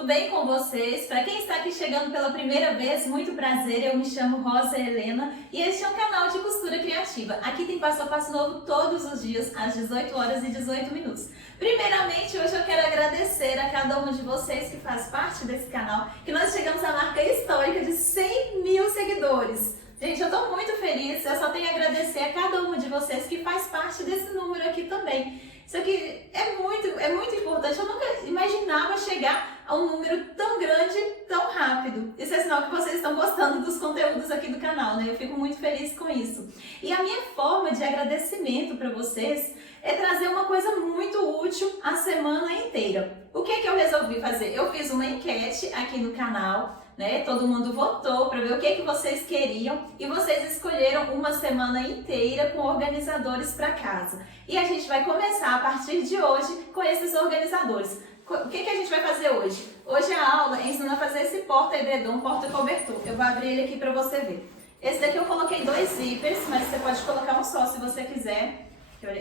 tudo bem com vocês? Para quem está aqui chegando pela primeira vez, muito prazer, eu me chamo Rosa Helena e este é um canal de costura criativa. Aqui tem passo a passo novo todos os dias, às 18 horas e 18 minutos. Primeiramente, hoje eu quero agradecer a cada um de vocês que faz parte desse canal, que nós chegamos à marca histórica de 100 mil seguidores. Gente, eu estou muito feliz, eu só tenho a agradecer a cada um de vocês que faz parte desse número aqui também. Isso aqui é muito importante, eu nunca imaginava chegar a um número tão grande, tão rápido. Isso é sinal que vocês estão gostando dos conteúdos aqui do canal, né? Eu fico muito feliz com isso. E a minha forma de agradecimento para vocês é trazer uma coisa muito útil a semana inteira. O que eu resolvi fazer? Eu fiz uma enquete aqui no canal, né? Todo mundo votou para ver o que vocês queriam e vocês escolheram uma semana inteira com organizadores para casa. E a gente vai começar a partir de hoje com esses organizadores. O que a gente vai fazer hoje? Hoje a aula é ensinando a fazer esse porta-edredom, porta-cobertor. Eu vou abrir ele aqui para você ver. Esse daqui eu coloquei 2 zíperes, mas você pode colocar um só se você quiser.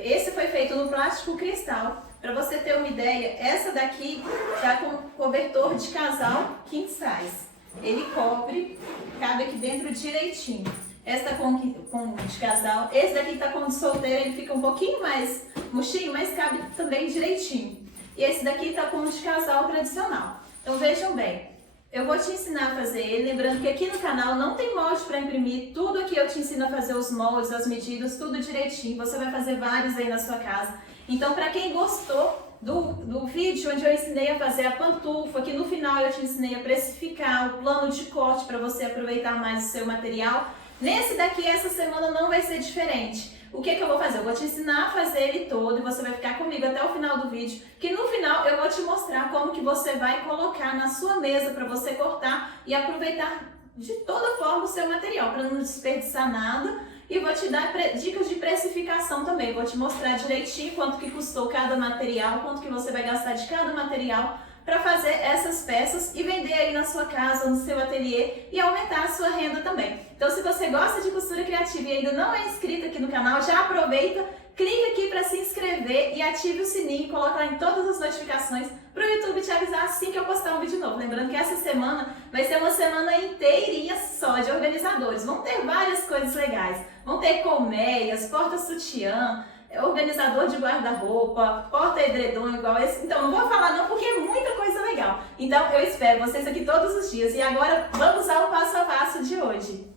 Esse foi feito no plástico cristal. Para você ter uma ideia, essa daqui tá com cobertor de casal king size. Ele cobre, cabe aqui dentro direitinho. Essa com de casal, esse daqui tá com de solteiro, ele fica um pouquinho mais murchinho, mas cabe também direitinho. E esse daqui tá com de casal tradicional. Então vejam bem, eu vou te ensinar a fazer ele, lembrando que aqui no canal não tem molde para imprimir, tudo aqui eu te ensino a fazer os moldes, as medidas, tudo direitinho, você vai fazer vários aí na sua casa. Então para quem gostou do vídeo onde eu ensinei a fazer a pantufa, que no final eu te ensinei a precificar, o plano de corte para você aproveitar mais o seu material, nesse daqui essa semana não vai ser diferente. O que eu vou fazer? Eu vou te ensinar a fazer ele todo e você vai ficar comigo até o final do vídeo, que no final eu vou te mostrar como que você vai colocar na sua mesa para você cortar e aproveitar de toda forma o seu material, para não desperdiçar nada. E vou te dar dicas de precificação também, vou te mostrar direitinho quanto que custou cada material, quanto que você vai gastar de cada material para fazer essas peças e vender aí na sua casa, no seu ateliê e aumentar a sua renda também. Então se você gosta de costura criativa e ainda não é inscrito aqui no canal, já aproveita, clica aqui para se inscrever e ative o sininho e coloca lá em todas as notificações para o YouTube te avisar assim que eu postar um vídeo novo. Lembrando que essa semana vai ser uma semana inteirinha só de organizadores. Vão ter várias coisas legais. Vão ter colmeias, porta-sutiã, organizador de guarda-roupa, porta-edredom igual esse. Então não vou falar não porque é muita coisa legal. Então eu espero vocês aqui todos os dias. E agora vamos ao passo a passo de hoje.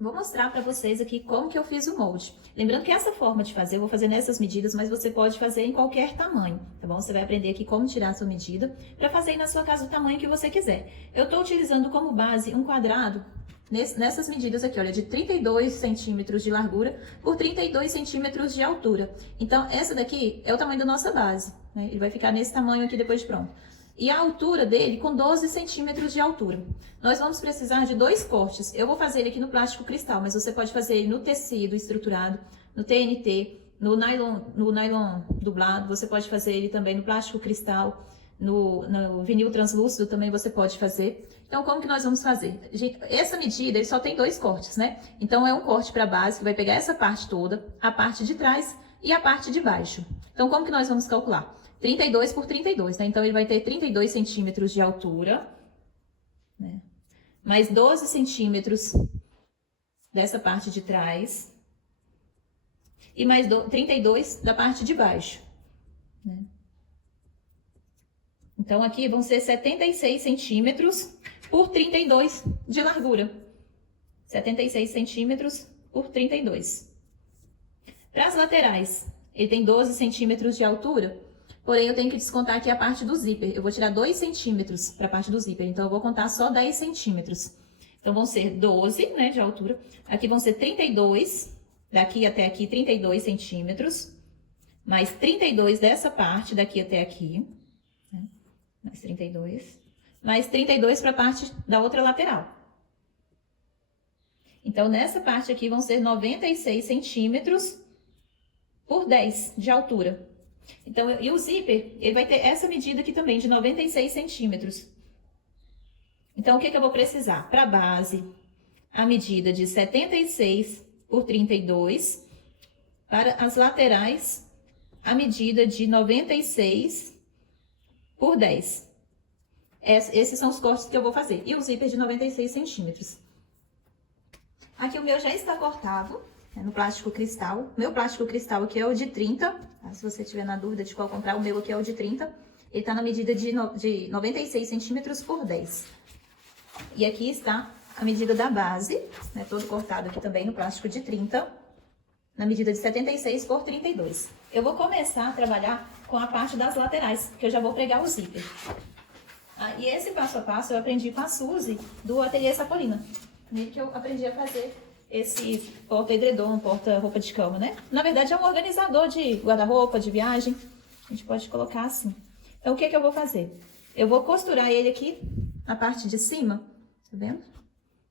Vou mostrar para vocês aqui como que eu fiz o molde. Lembrando que essa forma de fazer, eu vou fazer nessas medidas, mas você pode fazer em qualquer tamanho, tá bom? Você vai aprender aqui como tirar a sua medida para fazer aí na sua casa o tamanho que você quiser. Eu estou utilizando como base um quadrado nessas medidas aqui, olha, de 32 centímetros de largura por 32 centímetros de altura. Então, essa daqui é o tamanho da nossa base, né? Ele vai ficar nesse tamanho aqui depois de pronto. E a altura dele com 12 centímetros de altura. Nós vamos precisar de 2 cortes. Eu vou fazer ele aqui no plástico cristal, mas você pode fazer ele no tecido estruturado, no TNT, no nylon dublado, você pode fazer ele também no plástico cristal, no vinil translúcido também você pode fazer. Então, como que nós vamos fazer? Gente, essa medida, ele só tem 2 cortes, né? Então, é um corte para base, que vai pegar essa parte toda, a parte de trás e a parte de baixo. Então, como que nós vamos calcular? 32 por 32, né? Então, ele vai ter 32 centímetros de altura, né? Mais 12 centímetros dessa parte de trás e mais 32 da parte de baixo, né? Então, aqui vão ser 76 centímetros por 32 de largura. 76 centímetros por 32. Para as laterais, ele tem 12 centímetros de altura, porém eu tenho que descontar aqui a parte do zíper. Eu vou tirar 2 centímetros para a parte do zíper, então eu vou contar só 10 centímetros. Então, vão ser 12, né, de altura. Aqui vão ser 32, daqui até aqui, 32 centímetros. Mais 32 dessa parte, daqui até aqui. Mais 32. Mais 32 para a parte da outra lateral. Então, nessa parte aqui vão ser 96 centímetros por 10 de altura. Então, e o zíper, ele vai ter essa medida aqui também, de 96 centímetros. Então, o que eu vou precisar? Para a base, a medida de 76 por 32. Para as laterais, a medida de 96 por 10. Esses são os cortes que eu vou fazer. E o zíper de 96 centímetros. Aqui o meu já está cortado, no plástico cristal. Meu plástico cristal aqui é o de 30, tá? Se você tiver na dúvida de qual comprar, o meu aqui é o de 30. Ele tá na medida de 96 centímetros por 10. E aqui está a medida da base, né? Todo cortado aqui também no plástico de 30, na medida de 76 por 32. Eu vou começar a trabalhar com a parte das laterais, que eu já vou pregar o zíper. E esse passo a passo eu aprendi com a Suzy, do Ateliê Sapolina. Nele que eu aprendi a fazer esse porta-edredom, porta-roupa de cama, né? Na verdade é um organizador de guarda-roupa, de viagem. A gente pode colocar assim. Então o que eu vou fazer? Eu vou costurar ele aqui na parte de cima, tá vendo?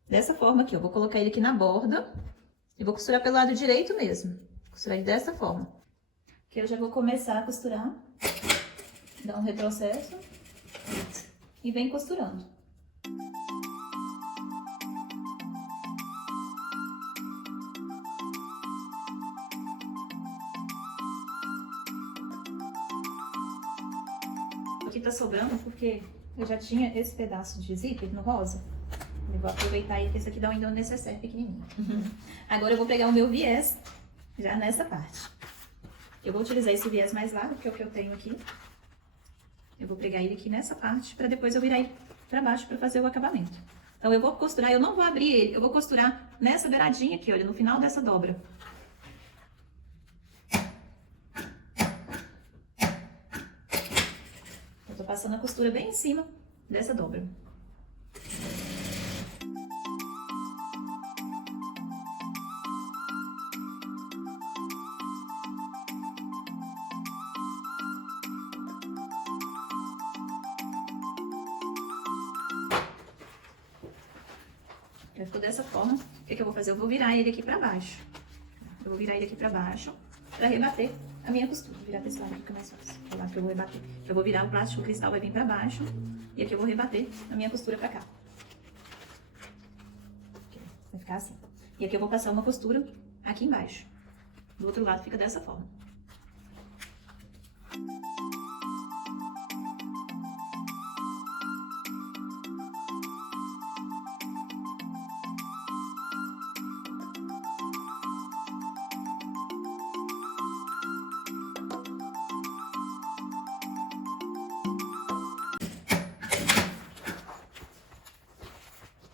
Dessa forma aqui, eu vou colocar ele aqui na borda e vou costurar pelo lado direito mesmo. Costurar ele dessa forma. Aqui eu já vou começar a costurar, dar um retrocesso e vem costurando. Aqui tá sobrando porque eu já tinha esse pedaço de zíper no rosa. Eu vou aproveitar ele, que esse aqui dá um endão necessaire pequenininho. Agora eu vou pegar o meu viés já nessa parte. Eu vou utilizar esse viés mais largo, que é o que eu tenho aqui. Eu vou pregar ele aqui nessa parte, para depois eu virar ele para baixo para fazer o acabamento. Então eu vou costurar, eu não vou abrir ele, eu vou costurar nessa beiradinha aqui, olha, no final dessa dobra. Eu tô passando a costura bem em cima dessa dobra. Ficou dessa forma. O que eu vou fazer? Eu vou virar ele aqui pra baixo. Eu vou virar ele aqui pra baixo pra rebater a minha costura. Vou virar desse lado, fica mais fácil. É o lado que eu vou rebater. Eu vou virar o plástico cristal, vai vir pra baixo. E aqui eu vou rebater a minha costura pra cá. Vai ficar assim. E aqui eu vou passar uma costura aqui embaixo. Do outro lado fica dessa forma.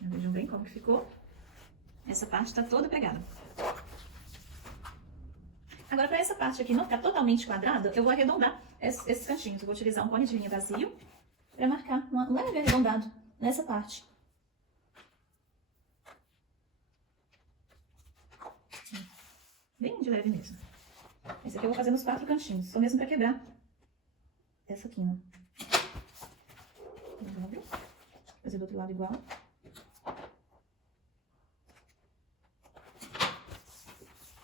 Vejam bem como que ficou. Essa parte está toda pegada. Agora, para essa parte aqui não ficar totalmente quadrada, eu vou arredondar esses cantinhos. Eu vou utilizar um cone de linha vazio para marcar um leve arredondado nessa parte. Bem de leve mesmo. Esse aqui eu vou fazer nos 4 cantinhos, só mesmo para quebrar essa quina. Dobro. Fazer do outro lado igual.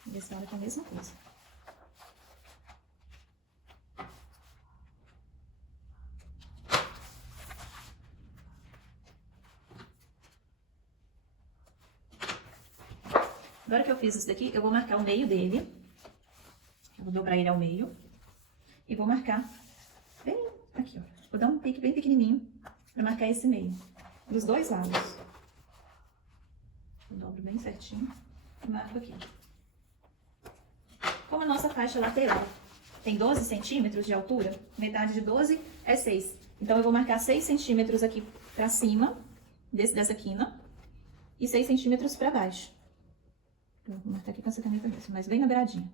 Desse lado com a mesma coisa. Agora que eu fiz isso daqui, eu vou marcar o meio dele. Eu vou dobrar ele ao meio. E vou marcar bem aqui, ó. Vou dar um pique bem pequenininho pra marcar esse meio. Dos dois lados. Eu dobro bem certinho e marco aqui. Como a nossa faixa lateral tem 12 centímetros de altura, metade de 12 é 6. Então, eu vou marcar 6 centímetros aqui pra cima, dessa quina, e 6 centímetros pra baixo. Eu vou marcar aqui com essa caneta mesmo, mas bem na beiradinha,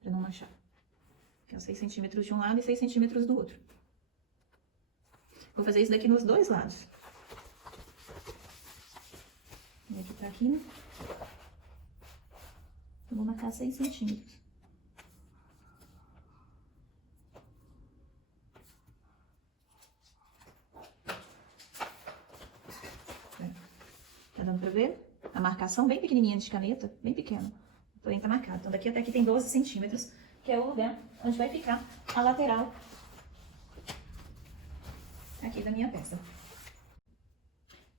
pra não manchar. Aqui, ó, 6 centímetros de um lado e 6 centímetros do outro. Vou fazer isso daqui nos dois lados. E aqui pra quina. Eu vou marcar 6 centímetros. Tá dando pra ver? A marcação bem pequenininha de caneta, bem pequena. Porém tá marcado. Então daqui até aqui tem 12 centímetros, que é o lugar onde vai ficar a lateral aqui da minha peça.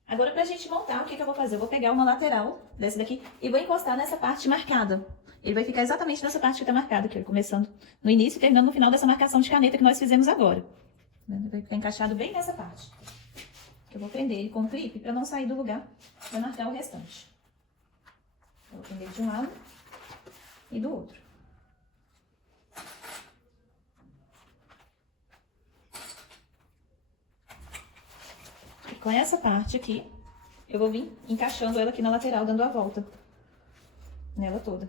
Agora pra gente montar, o que eu vou fazer? Eu vou pegar uma lateral dessa daqui e vou encostar nessa parte marcada. Ele vai ficar exatamente nessa parte que tá marcada aqui, começando no início e terminando no final dessa marcação de caneta que nós fizemos agora. Vai ficar encaixado bem nessa parte. Eu vou prender ele com o clipe para não sair do lugar para marcar o restante. Eu vou prender de um lado e do outro. E com essa parte aqui, eu vou vir encaixando ela aqui na lateral, dando a volta nela toda.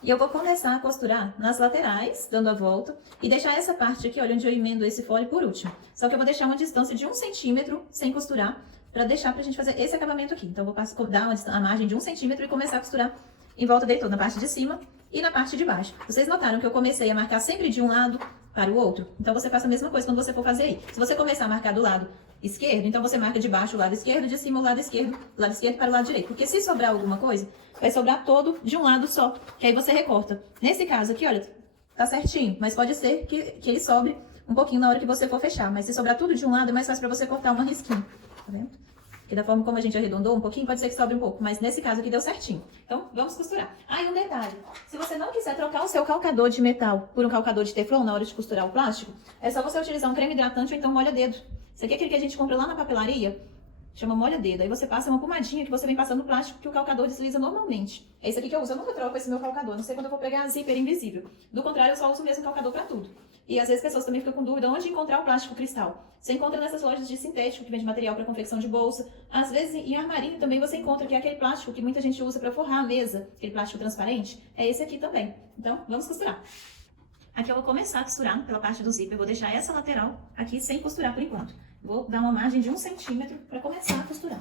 E eu vou começar a costurar nas laterais, dando a volta, e deixar essa parte aqui, olha, onde eu emendo esse fole por último. Só que eu vou deixar uma distância de 1 centímetro sem costurar, pra deixar pra gente fazer esse acabamento aqui. Então, eu vou dar a margem de 1 centímetro e começar a costurar em volta dele todo, na parte de cima e na parte de baixo. Vocês notaram que eu comecei a marcar sempre de um lado para o outro? Então, você faça a mesma coisa quando você for fazer aí. Se você começar a marcar do lado esquerdo, então você marca de baixo o lado esquerdo, de cima o lado esquerdo para o lado direito. Porque se sobrar alguma coisa, vai sobrar todo de um lado só, que aí você recorta. Nesse caso aqui, olha, tá certinho, mas pode ser que ele sobre um pouquinho na hora que você for fechar. Mas se sobrar tudo de um lado, é mais fácil pra você cortar uma risquinha, tá vendo? Porque da forma como a gente arredondou um pouquinho, pode ser que sobre um pouco, mas nesse caso aqui deu certinho. Então, vamos costurar. Ah, e um detalhe, se você não quiser trocar o seu calcador de metal por um calcador de teflon na hora de costurar o plástico, é só você utilizar um creme hidratante ou então molha-dedo. Isso aqui é aquele que a gente compra lá na papelaria, chama molha-dedo. Aí você passa uma pomadinha que você vem passando no plástico que o calcador desliza normalmente. É esse aqui que eu uso. Eu nunca troco esse meu calcador, não sei quando eu vou pegar zíper invisível. Do contrário, eu só uso o mesmo calcador para tudo. E às vezes pessoas também ficam com dúvida onde encontrar o plástico cristal. Você encontra nessas lojas de sintético, que vende material para confecção de bolsa. Às vezes em armarinho também você encontra, que é aquele plástico que muita gente usa para forrar a mesa, aquele plástico transparente. É esse aqui também. Então, vamos costurar. Aqui eu vou começar a costurar pela parte do zíper. Eu vou deixar essa lateral aqui sem costurar por enquanto. Vou dar uma margem de 1 centímetro para começar a costurar.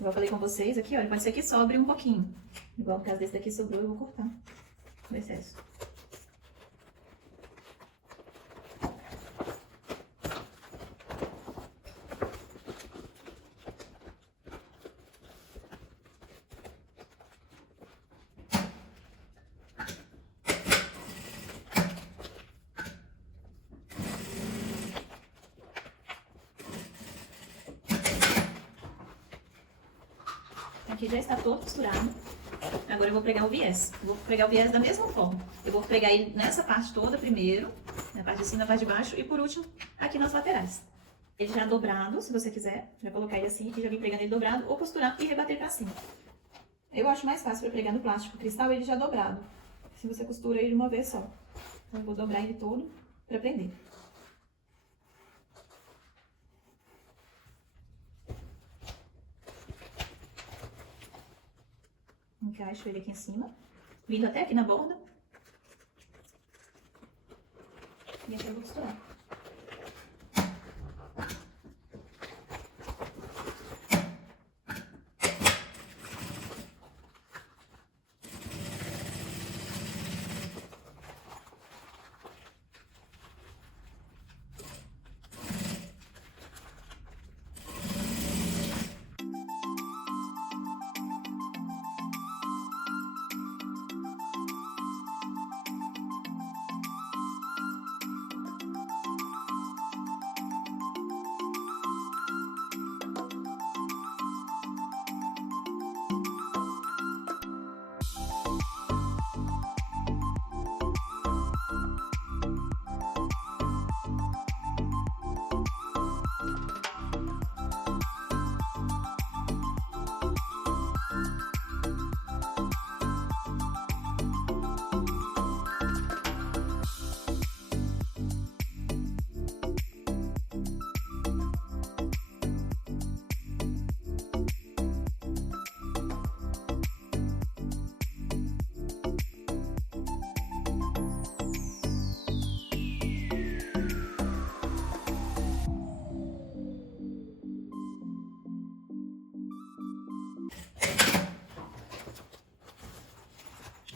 Igual eu falei com vocês aqui, olha, pode ser que sobre um pouquinho. Igual no caso desse daqui sobrou, eu vou cortar o excesso. Aqui já está todo costurado. Agora eu vou pregar o viés. Vou pregar o viés da mesma forma. Eu vou pregar ele nessa parte toda primeiro, na parte de cima, na parte de baixo, e por último, aqui nas laterais. Ele já dobrado, se você quiser, já colocar ele assim, e já vir pregando ele dobrado, ou costurar e rebater pra cima. Eu acho mais fácil para pregar no plástico cristal ele já dobrado. se você costura ele de uma vez só. Então, eu vou dobrar ele todo pra prender. Encaixo ele aqui em cima, vindo até aqui na borda. E aqui eu vou costurar.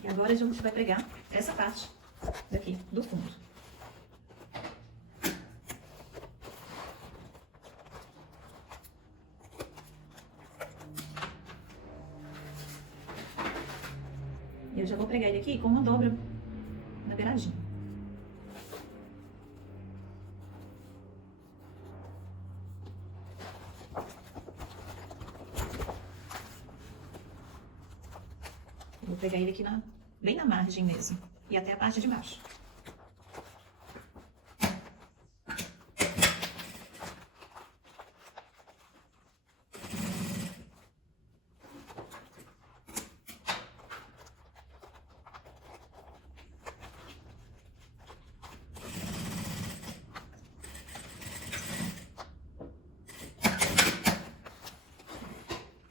E agora a gente vai pregar essa parte daqui, do fundo. E eu já vou pregar ele aqui com uma dobra na beiradinha. Eu vou pegar ele aqui bem na margem mesmo, e até a parte de baixo.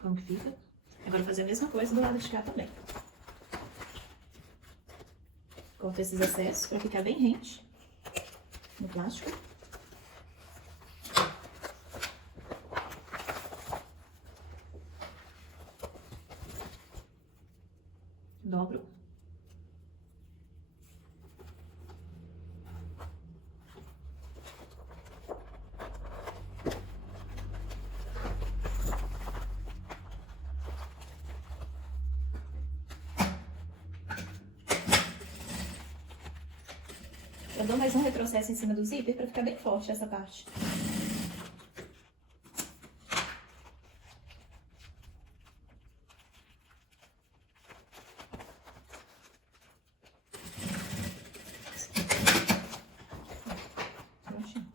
Como que fica? Agora vou fazer a mesma coisa do lado de cá também. Corto esses excessos para ficar bem rente no plástico. Dobro. Eu dou mais um retrocesso em cima do zíper para ficar bem forte essa parte. Prontinho.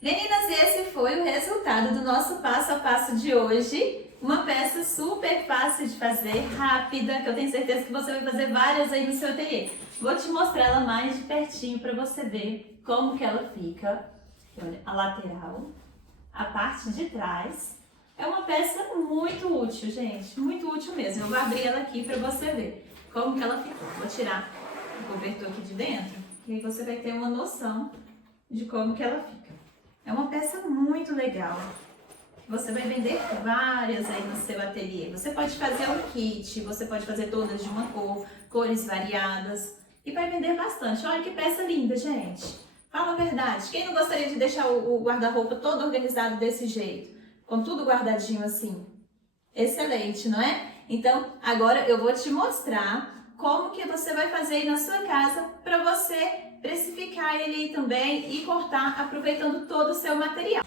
Meninas, esse foi o resultado do nosso passo a passo de hoje. Uma peça super fácil de fazer, rápida, que eu tenho certeza que você vai fazer várias aí no seu ateliê. Vou te mostrar ela mais de pertinho para você ver como que ela fica. Olha, a lateral, a parte de trás. É uma peça muito útil, gente, muito útil mesmo. Eu vou abrir ela aqui para você ver como que ela ficou. Vou tirar o cobertor aqui de dentro, que aí você vai ter uma noção de como que ela fica. É uma peça muito legal. Você vai vender várias aí no seu ateliê. Você pode fazer um kit, você pode fazer todas de uma cor, cores variadas. E vai vender bastante. Olha que peça linda, gente. Fala a verdade. Quem não gostaria de deixar o guarda-roupa todo organizado desse jeito? Com tudo guardadinho assim? Excelente, não é? Então, agora eu vou te mostrar como que você vai fazer aí na sua casa para você precificar ele aí também e cortar aproveitando todo o seu material.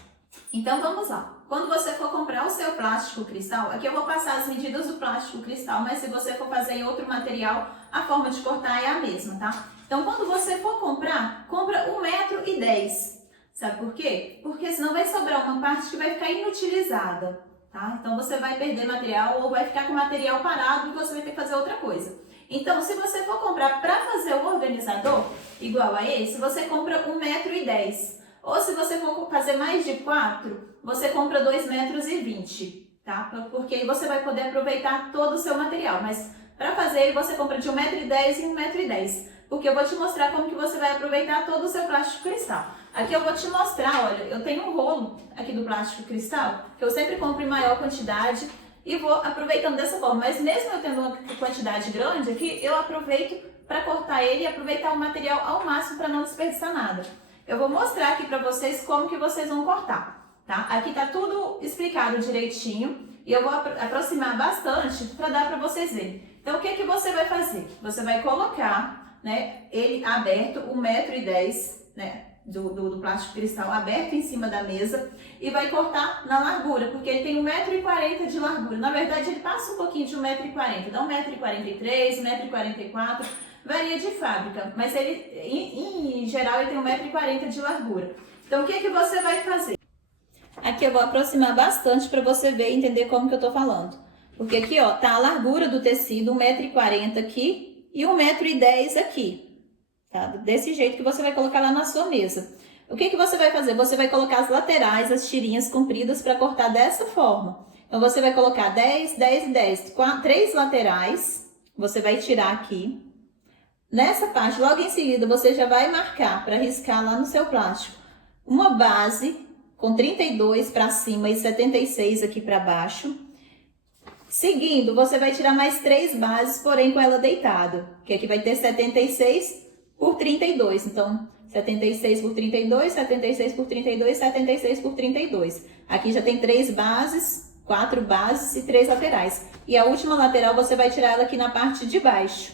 Então, vamos lá. Quando você for comprar o seu plástico cristal, aqui eu vou passar as medidas do plástico cristal, mas se você for fazer em outro material, a forma de cortar é a mesma, tá? Então, quando você for comprar, compra 1,10 m. Sabe por quê? Porque senão vai sobrar uma parte que vai ficar inutilizada, tá? Então você vai perder material ou vai ficar com o material parado e você vai ter que fazer outra coisa. Então, se você for comprar para fazer um organizador igual a esse, você compra 1,10 m. Ou se você for fazer mais de 4, você compra 2,20 m, tá? Porque aí você vai poder aproveitar todo o seu material. Mas para fazer ele, você compra de 1,10 m e 1,10 m. Porque eu vou te mostrar como que você vai aproveitar todo o seu plástico cristal. Aqui eu vou te mostrar, olha, eu tenho um rolo aqui do plástico cristal, que eu sempre compro em maior quantidade e vou aproveitando dessa forma. Mas mesmo eu tendo uma quantidade grande aqui, eu aproveito para cortar ele e aproveitar o material ao máximo para não desperdiçar nada. Eu vou mostrar aqui para vocês como que vocês vão cortar, tá? Aqui tá tudo explicado direitinho e eu vou aproximar bastante para dar para vocês verem. Então o que que você vai fazer? Você vai colocar, né, ele aberto, 1,10 m, né, do plástico cristal aberto em cima da mesa e vai cortar na largura, porque ele tem 1,40 m de largura. Na verdade, ele passa um pouquinho de 1,40 m, dá 1,43 m, 1,44 m, varia de fábrica, mas ele, em geral, ele tem 1,40 m de largura. Então, o que que você vai fazer? Aqui eu vou aproximar bastante para você ver e entender como que eu tô falando. Porque aqui, ó, tá a largura do tecido, 1,40 m aqui e 1,10 m aqui. Tá? Desse jeito que você vai colocar lá na sua mesa. O que que você vai fazer? Você vai colocar as laterais, as tirinhas compridas para cortar dessa forma. Então, você vai colocar 10, 10 e 10. 3 laterais, você vai tirar aqui. Nessa parte, logo em seguida, você já vai marcar para riscar lá no seu plástico uma base com 32 para cima e 76 aqui para baixo. Seguindo, você vai tirar mais 3 bases, porém com ela deitada, que aqui vai ter 76 por 32. Então, 76 por 32, 76 por 32, 76 por 32. Aqui já tem 3 bases, 4 bases e 3 laterais. E a última lateral você vai tirar ela aqui na parte de baixo,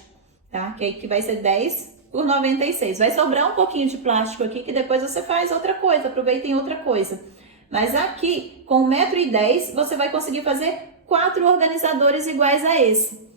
tá? Que aí que vai ser 10 por 96. Vai sobrar um pouquinho de plástico aqui que depois você faz outra coisa, aproveita em outra coisa. Mas aqui, com 1,10 m, você vai conseguir fazer 4 organizadores iguais a esse.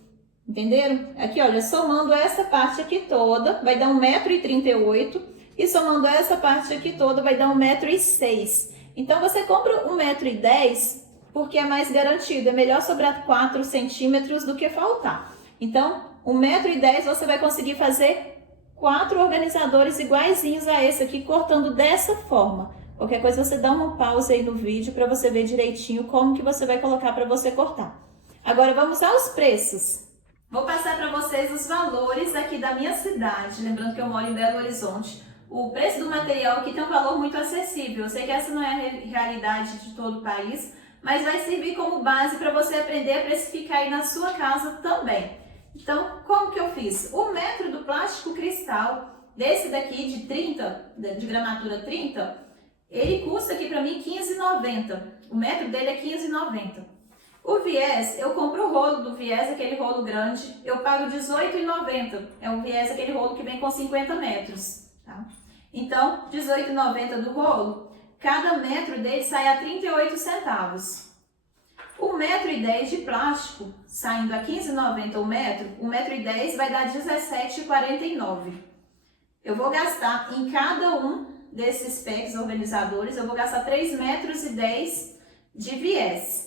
Entenderam? Aqui, olha, somando essa parte aqui toda, vai dar 1,38 m. E somando essa parte aqui toda, vai dar 1,06 m. Então, você compra 1,10 m porque é mais garantido. É melhor sobrar 4 centímetros do que faltar. Então, 1,10 m você vai conseguir fazer 4 organizadores iguaizinhos a esse aqui, cortando dessa forma. Qualquer coisa, você dá uma pausa aí no vídeo para você ver direitinho como que você vai colocar para você cortar. Agora, vamos aos preços. Vou passar para vocês os valores aqui da minha cidade, lembrando que eu moro em Belo Horizonte. O preço do material aqui tem um valor muito acessível. Eu sei que essa não é a realidade de todo o país, mas vai servir como base para você aprender a precificar aí na sua casa também. Então, como que eu fiz? O metro do plástico cristal, desse daqui de 30, de gramatura 30, ele custa aqui para mim R$15,90. O metro dele é R$15,90. O viés, eu compro o rolo do viés, aquele rolo grande, eu pago R$18,90. É um viés, aquele rolo que vem com 50 metros. Tá? Então, R$18,90 do rolo, cada metro dele sai a 38 centavos. O 1,10 m de plástico, saindo a R$15,90 o metro, 1,10 m vai dar R$17,49. Eu vou gastar em cada um desses packs organizadores, eu vou gastar 3,10 metros de viés.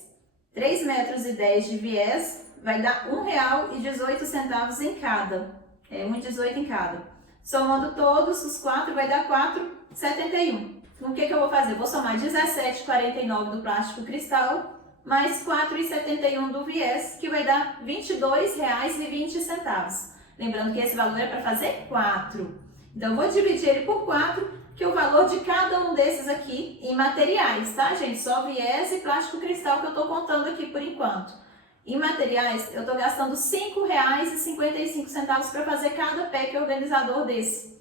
3,10 metros de viés vai dar R$1,18 em cada. É R$1,18 em cada. Somando todos os 4 vai dar R$4,71. Então, o que eu vou fazer? Vou somar R$17,49 do plástico cristal mais R$4,71 do viés, que vai dar R$22,20. Lembrando que esse valor é para fazer 4. Então, eu vou dividir ele por 4, que é o valor de cada um desses aqui em materiais, tá, gente? Só viés e plástico cristal que eu tô contando aqui por enquanto. Em materiais, eu tô gastando R$5,55 para fazer cada pack organizador desse.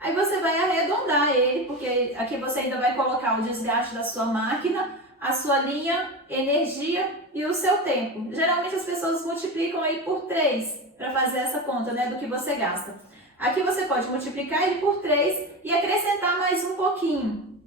Aí você vai arredondar ele, porque aqui você ainda vai colocar o desgaste da sua máquina, a sua linha, energia e o seu tempo. Geralmente as pessoas multiplicam aí por 3 para fazer essa conta, né, do que você gasta. Aqui você pode multiplicar ele por 3 e acrescentar mais um pouquinho,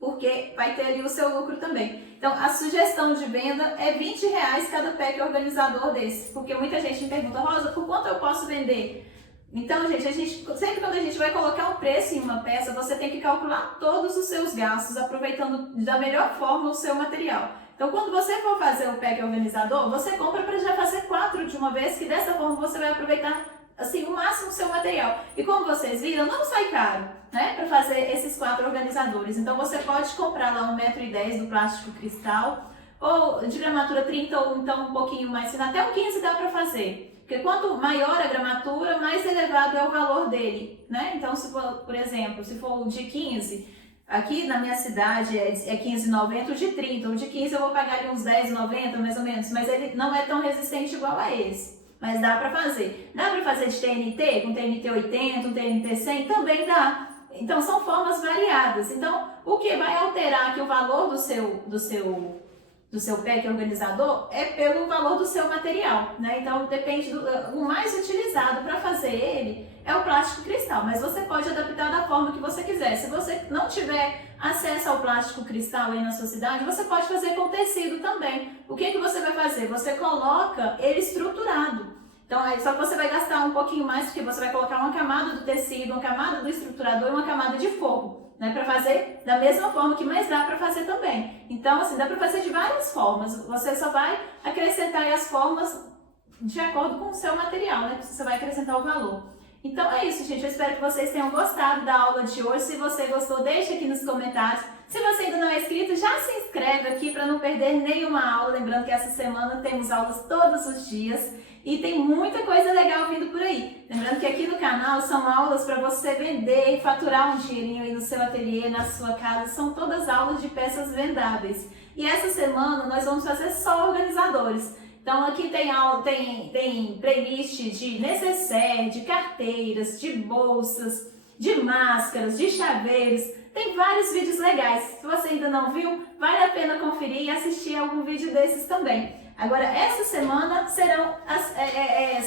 porque vai ter ali o seu lucro também. Então, a sugestão de venda é R$20 cada pack organizador desse, porque muita gente me pergunta, Rosa, por quanto eu posso vender? Então, gente, sempre quando a gente vai colocar um preço em uma peça, você tem que calcular todos os seus gastos, aproveitando da melhor forma o seu material. Então, Então, quando você for fazer o pack organizador, você compra para já fazer 4 de uma vez, que dessa forma você vai aproveitar assim, o máximo do seu material. E como vocês viram, não sai caro, né, para fazer esses 4 organizadores. Então, você pode comprar lá 1,10 m do plástico cristal, ou de gramatura 30, ou então um pouquinho mais fino, até um 15 dá para fazer. Porque quanto maior a gramatura, mais elevado é o valor dele, né? Então, se for, por exemplo, se for o de 15, aqui na minha cidade é 15,90, o de 30, o de 15 eu vou pagar ali uns 10,90 mais ou menos, mas ele não é tão resistente igual a esse. Mas dá para fazer. Dá para fazer de TNT, com TNT 80, um TNT 100, também dá. Então, são formas variadas. Então, o que vai alterar aqui o valor do seu pack organizador é pelo valor do seu material, né? Então, depende o mais utilizado para fazer ele é o plástico cristal, mas você pode adaptar da forma que você quiser. Se você não tiver acesso ao plástico cristal aí na sua cidade, você pode fazer com tecido também. O que você vai fazer? Você coloca ele estruturado. Então, só que você vai gastar um pouquinho mais, porque você vai colocar uma camada do tecido, uma camada do estruturador e uma camada de forro, né, para fazer da mesma forma que mais dá para fazer também. Então, assim, dá para fazer de várias formas. Você só vai acrescentar as formas de acordo com o seu material, né? Você vai acrescentar o valor. Então é isso, gente. Eu espero que vocês tenham gostado da aula de hoje. Se você gostou, deixa aqui nos comentários. Se você ainda não é inscrito, já se inscreve aqui para não perder nenhuma aula. Lembrando que essa semana temos aulas todos os dias e tem muita coisa legal vindo por aí. Lembrando que aqui no canal são aulas para você vender e faturar um dinheirinho aí no seu ateliê, na sua casa. São todas aulas de peças vendáveis. E essa semana nós vamos fazer só organizadores. Então aqui tem playlist de necessaire, de carteiras, de bolsas, de máscaras, de chaveiros. Tem vários vídeos legais. Se você ainda não viu, vale a pena conferir e assistir algum vídeo desses também. Agora, essa semana serão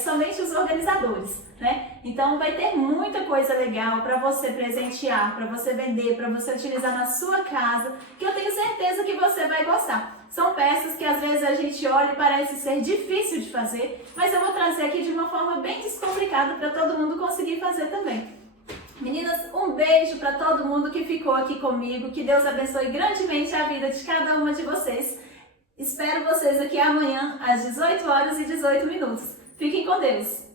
somente os organizadores, né? Então vai ter muita coisa legal para você presentear, para você vender, para você utilizar na sua casa, que eu tenho certeza que você vai gostar. São peças que às vezes a gente olha e parece ser difícil de fazer, mas eu vou trazer aqui de uma forma bem descomplicada para todo mundo conseguir fazer também. Meninas, um beijo para todo mundo que ficou aqui comigo, que Deus abençoe grandemente a vida de cada uma de vocês. Espero vocês aqui amanhã às 18h18. Fiquem com Deus!